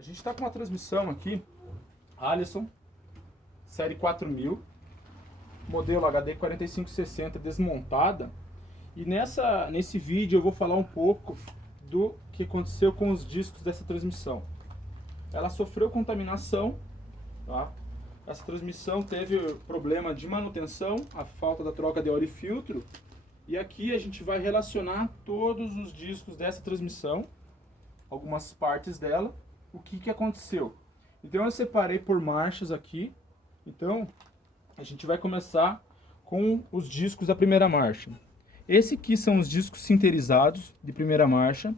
A gente está com uma transmissão aqui, Alisson, série 4000, modelo HD 4560 desmontada. E nesse vídeo eu vou falar um pouco do que aconteceu com os discos dessa transmissão. Ela sofreu contaminação, tá? Essa transmissão teve problema de manutenção, a falta da troca de óleo e filtro. E aqui a gente vai relacionar todos os discos dessa transmissão, algumas partes dela, o que aconteceu. Então eu separei por marchas aqui. Então a gente vai começar com os discos da primeira marcha. Esse aqui são os discos sinterizados de primeira marcha.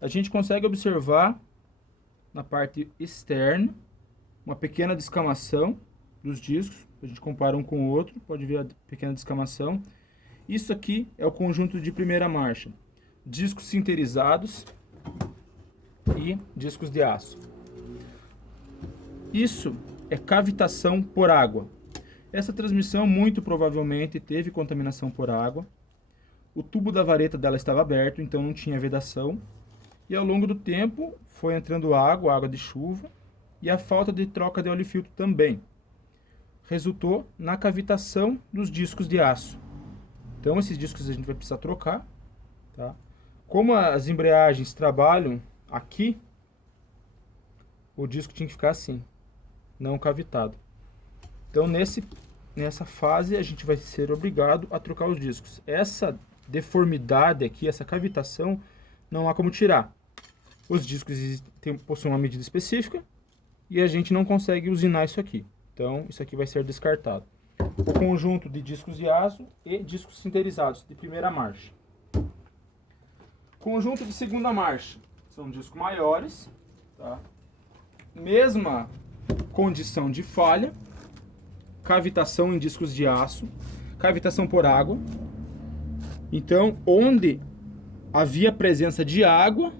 A gente consegue observar na parte externa uma pequena descamação dos discos. A gente compara um com o outro, pode ver a pequena descamação. Isso aqui é o conjunto de primeira marcha. Discos sinterizados e discos de aço. Isso é cavitação por água. Essa transmissão muito provavelmente teve contaminação por água. O tubo da vareta dela estava aberto, então não tinha vedação. E ao longo do tempo foi entrando água de chuva, e a falta de troca de óleo e filtro também. Resultou na cavitação dos discos de aço. Então esses discos a gente vai precisar trocar, tá? Como as embreagens trabalham aqui, o disco tinha que ficar assim, não cavitado. Então nessa fase a gente vai ser obrigado a trocar os discos. Essa deformidade aqui, essa cavitação, não há como tirar. Os discos possuem uma medida específica e a gente não consegue usinar isso aqui. Então isso aqui vai ser descartado. O conjunto de discos de aço e discos sinterizados de primeira marcha. Conjunto de segunda marcha. São discos maiores, tá? Mesma condição de falha. Cavitação em discos de aço. Cavitação por água. Então, onde havia presença de água,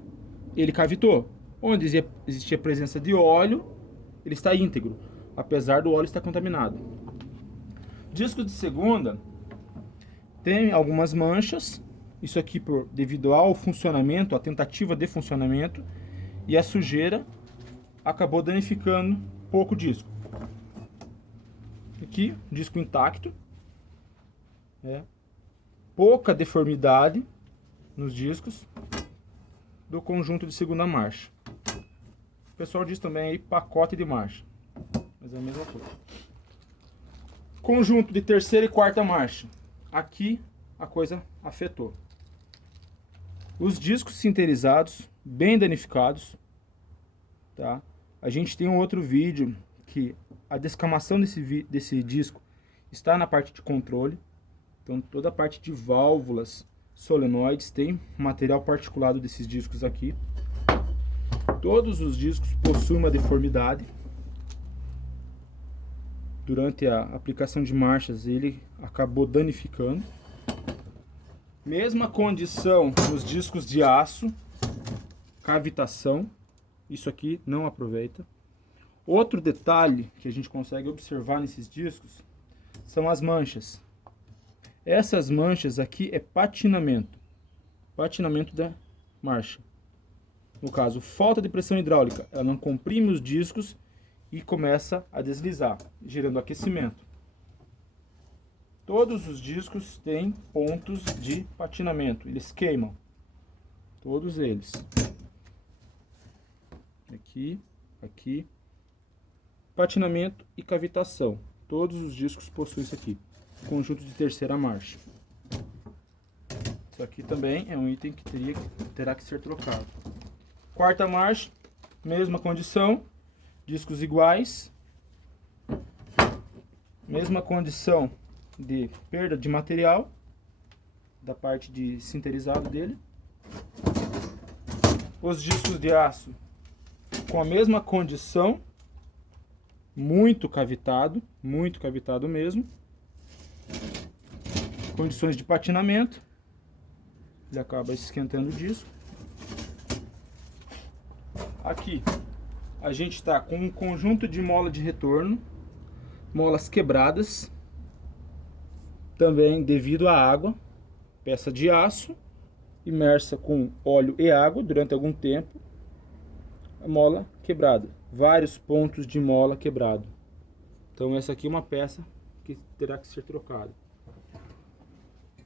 ele cavitou. Onde existia presença de óleo, ele está íntegro, apesar do óleo estar contaminado. Discos de segunda tem algumas manchas. Isso aqui devido ao funcionamento, à tentativa de funcionamento, e a sujeira acabou danificando pouco o disco. Aqui, disco intacto. Pouca deformidade nos discos do conjunto de segunda marcha. O pessoal diz também aí pacote de marcha, mas é a mesma coisa. Conjunto de terceira e quarta marcha. Aqui a coisa afetou. Os discos sinterizados, bem danificados, tá? A gente tem um outro vídeo que a descamação desse disco está na parte de controle. Então toda a parte de válvulas, solenoides, tem material particulado desses discos aqui. Todos os discos possuem uma deformidade. Durante a aplicação de marchas ele acabou danificando. Mesma condição nos discos de aço, cavitação, isso aqui não aproveita. Outro detalhe que a gente consegue observar nesses discos são as manchas. Essas manchas aqui é patinamento da marcha. No caso, falta de pressão hidráulica, ela não comprime os discos e começa a deslizar, gerando aquecimento. Todos os discos têm pontos de patinamento, eles queimam. Todos eles. Aqui, aqui. Patinamento e cavitação. Todos os discos possuem isso aqui. Conjunto de terceira marcha. Isso aqui também é um item que terá que ser trocado. Quarta marcha, mesma condição. Discos iguais. Mesma condição de perda de material da parte de sinterizado dele. Os discos de aço com a mesma condição, muito cavitado mesmo. Condições de patinamento, ele acaba esquentando o disco. Aqui a gente está com um conjunto de mola de retorno, molas quebradas, também devido à água, peça de aço imersa com óleo e água durante algum tempo, a mola quebrada, vários pontos de mola quebrado. Então essa aqui é uma peça que terá que ser trocada.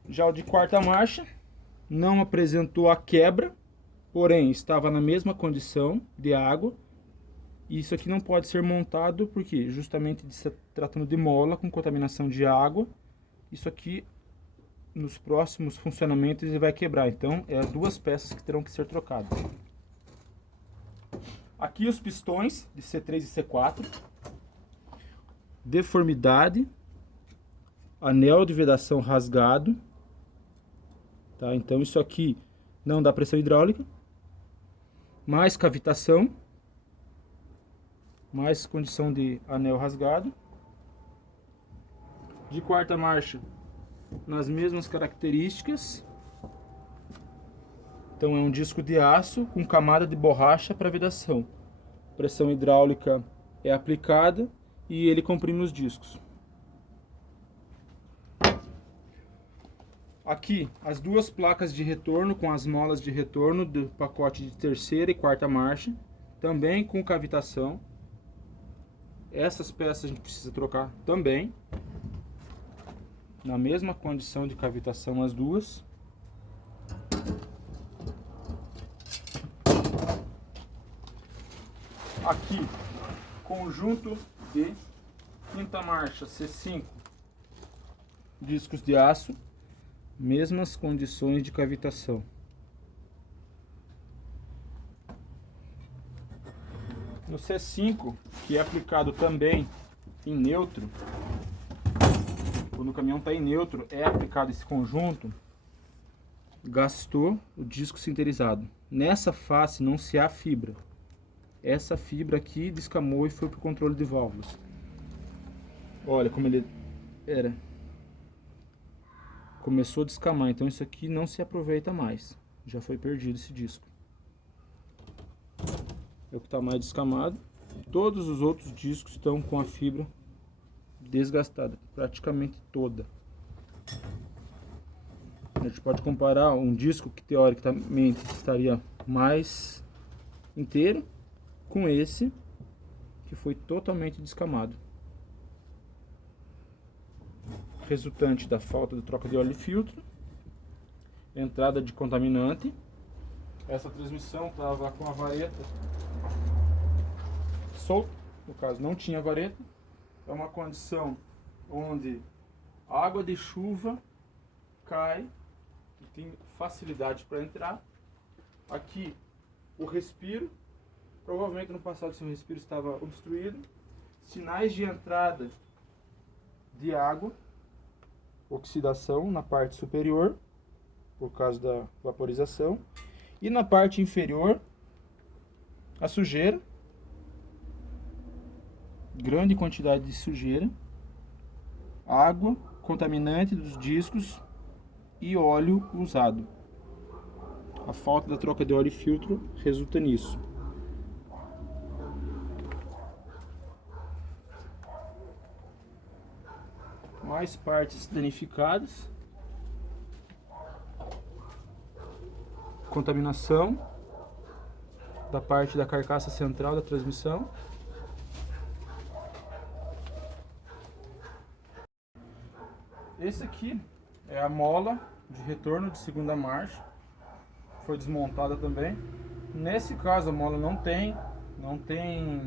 Já o de quarta marcha não apresentou a quebra, porém estava na mesma condição de água. E isso aqui não pode ser montado porque justamente se tratando de mola com contaminação de água, isso aqui nos próximos funcionamentos ele vai quebrar. Então é duas peças que terão que ser trocadas. Aqui os pistões de C3 e C4, deformidade, anel de vedação rasgado, tá? Então isso aqui não dá pressão hidráulica, mais cavitação, mais condição de anel rasgado. De quarta marcha, nas mesmas características. Então é um disco de aço com camada de borracha para vedação. Pressão hidráulica é aplicada e ele comprime os discos. Aqui as duas placas de retorno com as molas de retorno do pacote de terceira e quarta marcha, também com cavitação. Essas peças a gente precisa trocar também, na mesma condição de cavitação as duas. Aqui, conjunto de quinta marcha C5, discos de aço, mesmas condições de cavitação. No C5, que é aplicado também em neutro, quando o caminhão está em neutro, é aplicado esse conjunto, gastou o disco sinterizado. Nessa face não se há fibra. Essa fibra aqui descamou e foi para o controle de válvulas. Olha como ele era. Começou a descamar, então isso aqui não se aproveita mais. Já foi perdido esse disco. É o que está mais descamado. Todos os outros discos estão com a fibra desgastada, praticamente toda. A gente pode comparar um disco que teoricamente estaria mais inteiro com esse que foi totalmente descamado, resultante da falta de troca de óleo e filtro, entrada de contaminante. Essa transmissão estava com a vareta solta, no caso não tinha vareta. É uma condição onde a água de chuva cai e tem facilidade para entrar. Aqui o respiro, provavelmente no passado seu respiro estava obstruído. Sinais de entrada de água, oxidação na parte superior, por causa da vaporização. E na parte inferior, a sujeira, grande quantidade de sujeira, água, contaminante dos discos e óleo usado. A falta da troca de óleo e filtro resulta nisso. Mais partes danificadas. Contaminação da parte da carcaça central da transmissão. Esse aqui é a mola de retorno de segunda marcha, foi desmontada também. Nesse caso a mola não tem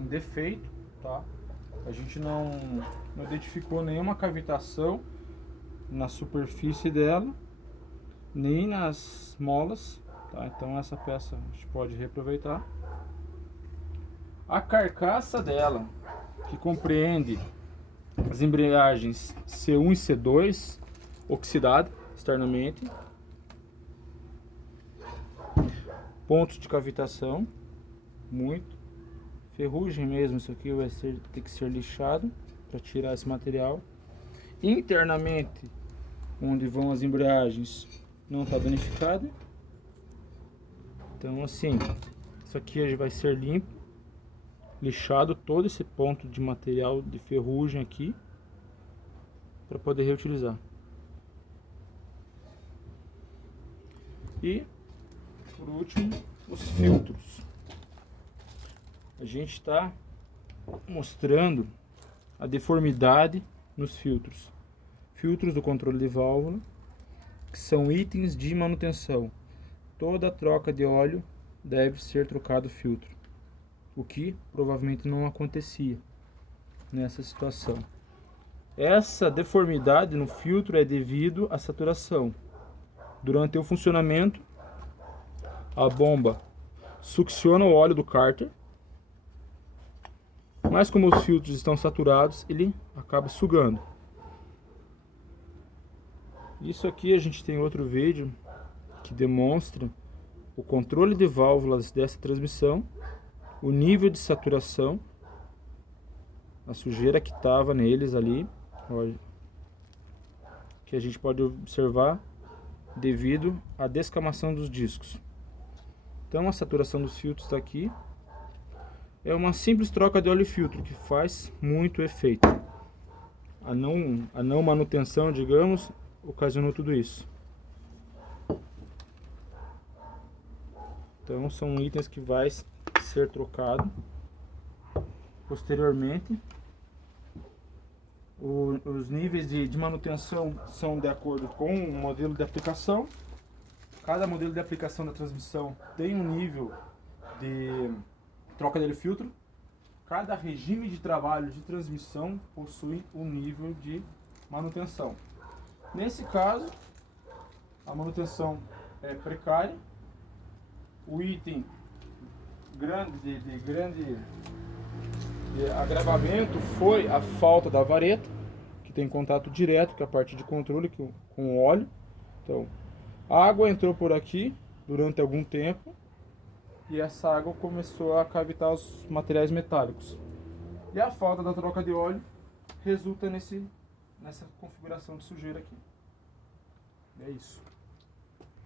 defeito, tá? A gente não identificou nenhuma cavitação na superfície dela, nem nas molas, tá? Então essa peça a gente pode reaproveitar. A carcaça dela, que compreende as embreagens C1 e C2, oxidada externamente, pontos de cavitação, muito, ferrugem mesmo, isso aqui vai ter que ser lixado para tirar esse material. Internamente, onde vão as embreagens, não está danificado. Então assim, isso aqui vai ser limpo, lixado todo esse ponto de material de ferrugem aqui, para poder reutilizar. E por último, os filtros. a gente está mostrando a deformidade nos filtros. Filtros do controle de válvula, que são itens de manutenção. Toda troca de óleo deve ser trocado o filtro, o que provavelmente não acontecia nessa situação. Essa deformidade no filtro é devido à saturação. Durante o funcionamento, a bomba succiona o óleo do cárter, mas como os filtros estão saturados, ele acaba sugando. Isso aqui a gente tem outro vídeo que demonstra o controle de válvulas dessa transmissão, o nível de saturação, a sujeira que estava neles ali, que a gente pode observar devido à descamação dos discos. Então a saturação dos filtros está aqui. É uma simples troca de óleo e filtro que faz muito efeito. A não manutenção, digamos, ocasionou tudo isso. Então são itens que vai ser trocado posteriormente. Os níveis de manutenção são de acordo com o modelo de aplicação. Cada modelo de aplicação da transmissão tem um nível de troca de óleo e filtro. Cada regime de trabalho de transmissão possui um nível de manutenção. Nesse caso, a manutenção é precária. O item de grande agravamento foi a falta da vareta, que tem contato direto com a parte de controle com o óleo. Então, a água entrou por aqui durante algum tempo e essa água começou a cavitar os materiais metálicos. E a falta da troca de óleo resulta nessa configuração de sujeira aqui. É isso.